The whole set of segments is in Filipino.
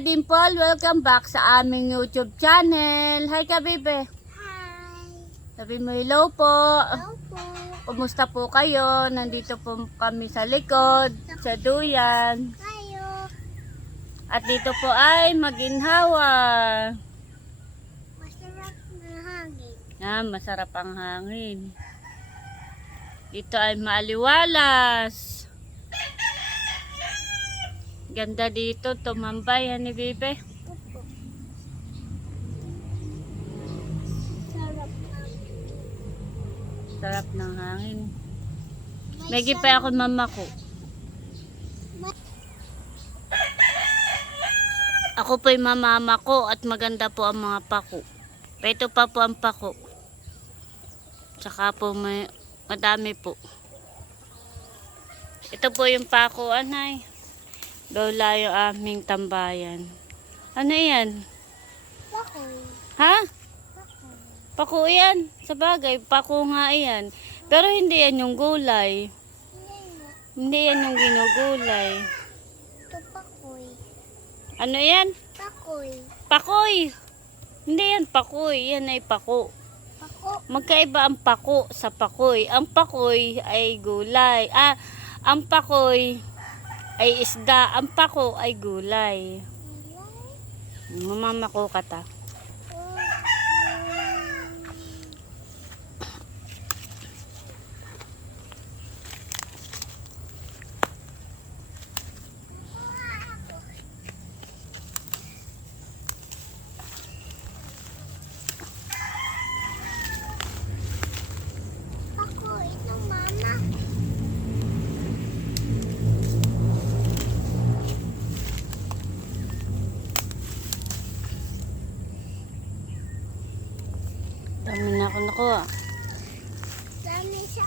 Dimple, welcome back sa aming YouTube channel. Hi ka, bebe. Hi! Sabi mo hello po. Hello po! Kumusta po kayo? Nandito po kami sa likod, sa duyan. Kayo! At dito po ay maginhawa. Masarap na hangin. Masarap ang hangin. Dito ay maaliwalas. Ganda dito, tumambay ni bebe. Opo. Sarap na. Sarap ng hangin. May gipay ako mamako. Ako po'y mamama ko at maganda po ang mga pako. Ito pa po ang pako. Tsaka po madami po. Ito po yung pako, anay. Lola yung aming tambayan. Ano yan? Bakoy. Ha? Bakoy. Pako yan. Sa bagay, pako nga yan. Pero hindi yan yung gulay. Hindi yan yung ginugulay. Ito bakoy. Ano yan? Bakoy. Pakoy. Hindi yan pakoy. Yan ay pako. Bako. Magkaiba ang pako sa pakoy. Ang pakoy ay gulay. Ang pakoy ay isda. Ang pako ay gulay. Mamamako ka ta. Bakoy ng mama. Dami na ako nakuha. Dami siya.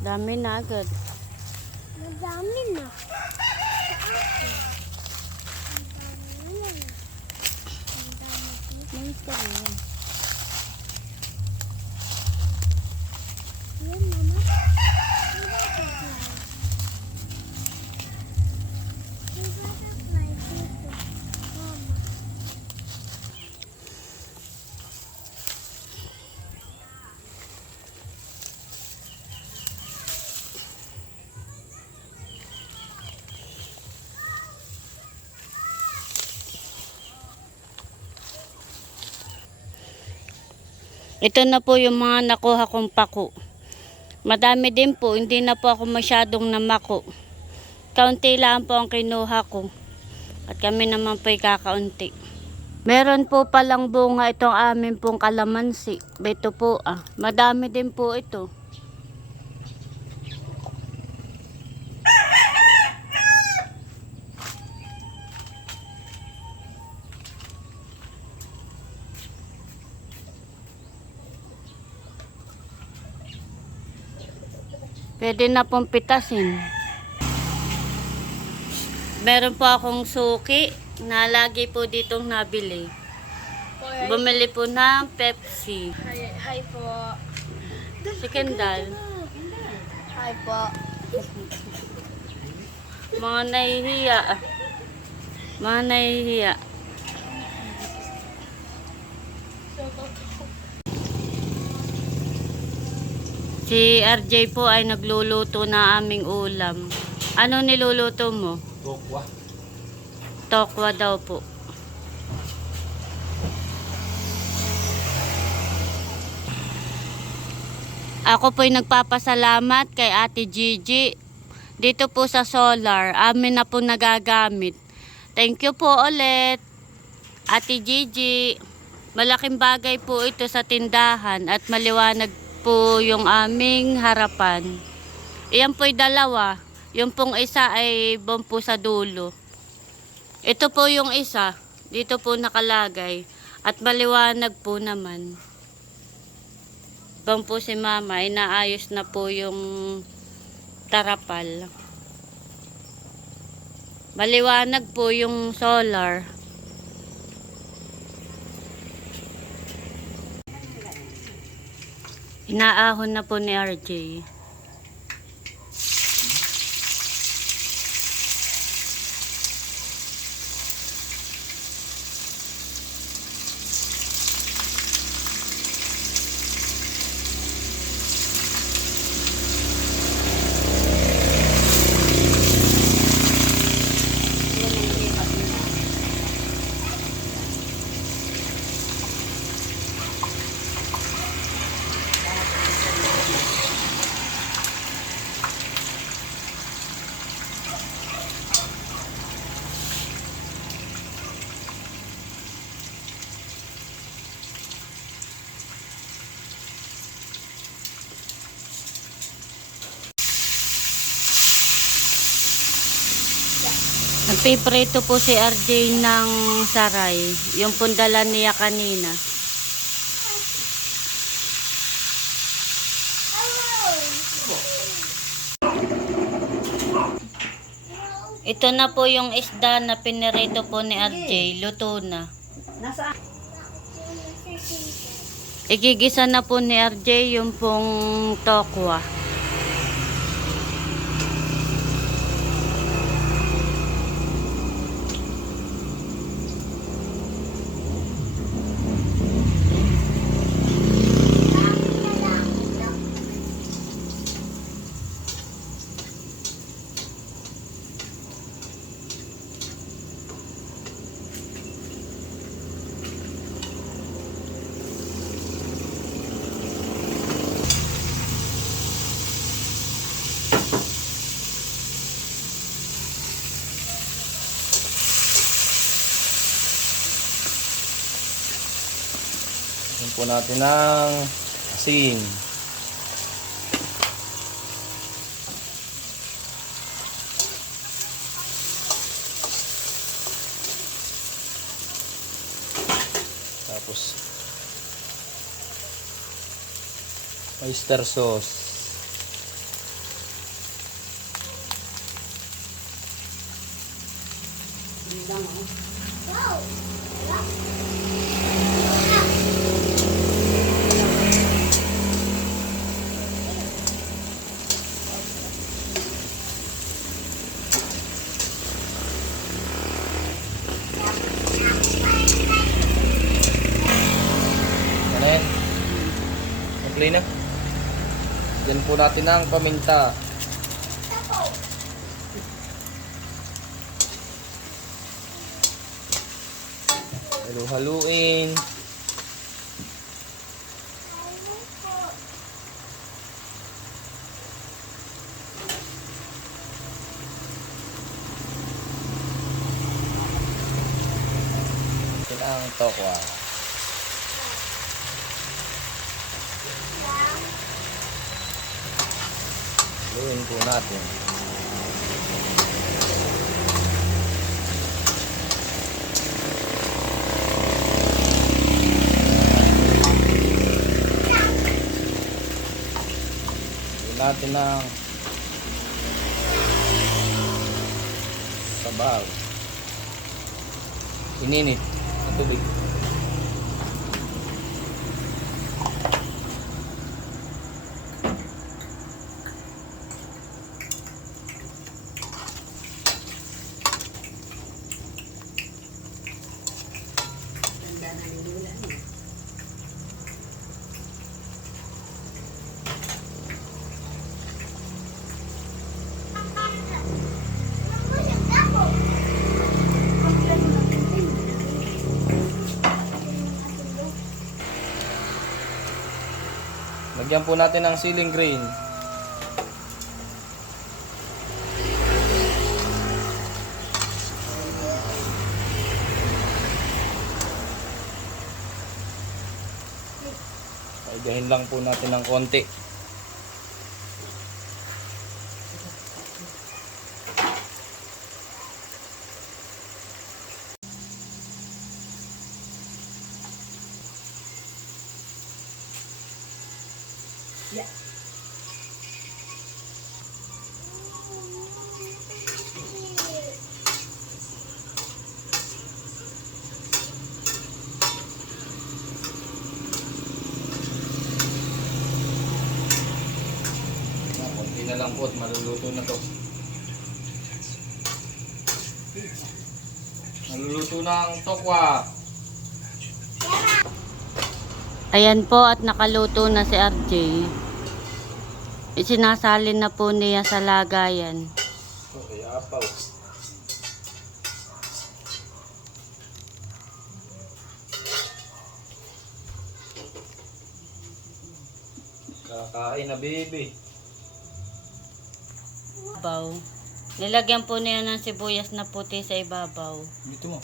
Dami na agad. Madami na. Sa akin. Ang dami na. Ang dami dito. Mamis ka rin. Yan, mama. May butterfly. May butterfly dito. Mama. Ito na po yung mga nakuha kong pako. Madami din po, hindi na po ako masyadong namako. Kaunti lang po ang kinuha ko. At kami naman po'y kakaunti. Meron po palang bunga itong amin pong kalamansi. Ito po madami din po ito. Pwede na pong pitasin. Meron po akong suki na lagi po ditong nabili. Bumili po ng Pepsi. Hi po. Si Kendall. Hi po. Mga nahihiya. Mga nahihiya. Si RJ po ay nagluluto na aming ulam. Ano niluluto mo? Tokwa. Tokwa daw po. Ako po'y nagpapasalamat kay Ate Gigi. Dito po sa solar, amin na po nagagamit. Thank you po ulit, Ate Gigi. Malaking bagay po ito sa tindahan at maliwanag po yung aming harapan. Iyan po'y dalawa. Yung pong isa ay po sa dulo. Ito po yung isa. Dito po nakalagay. At maliwanag po naman. Po si mama, inaayos na po yung tarapal. Maliwanag po yung solar. Inaahon na po ni RJ. Nagpiprito po si RJ ng saray. Yung pundalan niya kanina. Ito na po yung isda na pinirito po ni RJ. Luto na. Igigisa na po ni RJ yung pong tokwa. Lagyan po natin ng asin. Tapos oyster sauce. Ano yan? Okay na. Diyan po natin ang paminta. Halu-haluin. Ito na ang tokwa. Haluin po natin. Natin ng sabaw, ininit na tubig. Lagyan po natin ng ceiling green. Paigahin lang po natin ng konti. Naluluto ng tokwa. Ayan po at nakaluto na si RJ. Isinasalin na po niya sa lagayan. Okay, apaw. Kakain na, baby. Ibabaw. Nilagyan po niya ng sibuyas na puti sa ibabaw. Dito mo.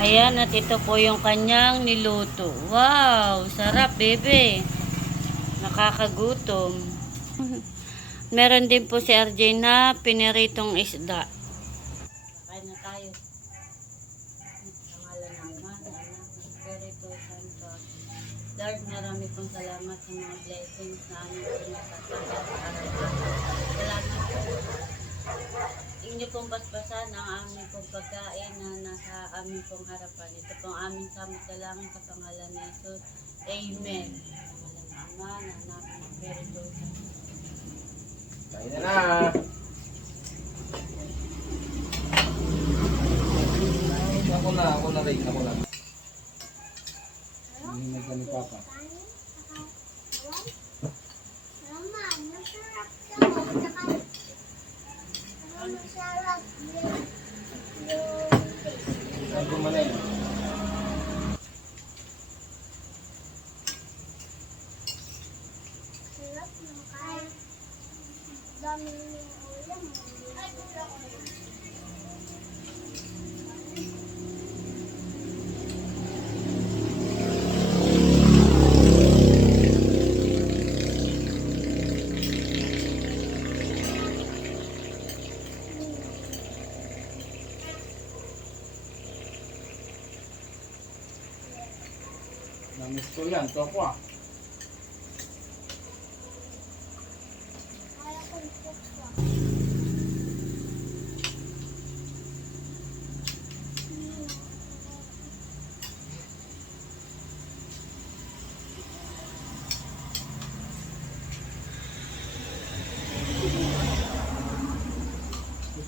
Ayan, at ito po yung kanyang niluto. Wow, sarap, bebe. Nakakagutom. Meron din po si RJ na piniritong isda. Kain na tayo. Pangalan ng Ama, ng Anak, ng Espiritu Santo. Lord, marami pong salamat sa mga blessings na aming pinagkasama sa araw-araw. Salamat po. Inyo pong basbasan ang aming pong pagkain na nasa aming pong harapan. Ito pong aming samot dalangin sa pangalan ni Jesus. Amen. Pangalan ng Ama, ng Anak, ng Espiritu Santo. Kain na na. Ako na rin, ako na. Hindi na ni Papa. Mama, masarap daw. Saka, masarap yung fish. Sabi mo na yun. Sarap ng kain. Dami ng ulam. Namiss ko yan, tokwa. Kaya ko ito.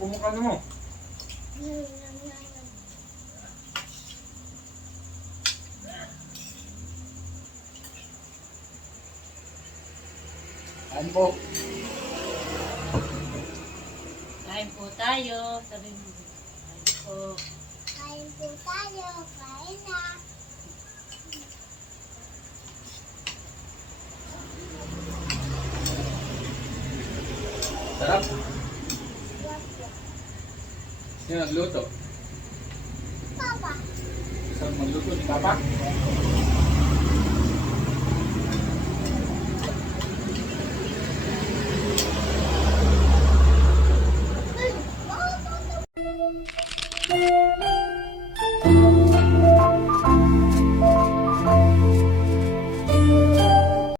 Kumukha na mo. Kain po. Kain po tayo. Sabi mo. Kain po. Kain po tayo. Kain na. Sarap. Sino nagluto? Papa. Sarap magluto ni Papa.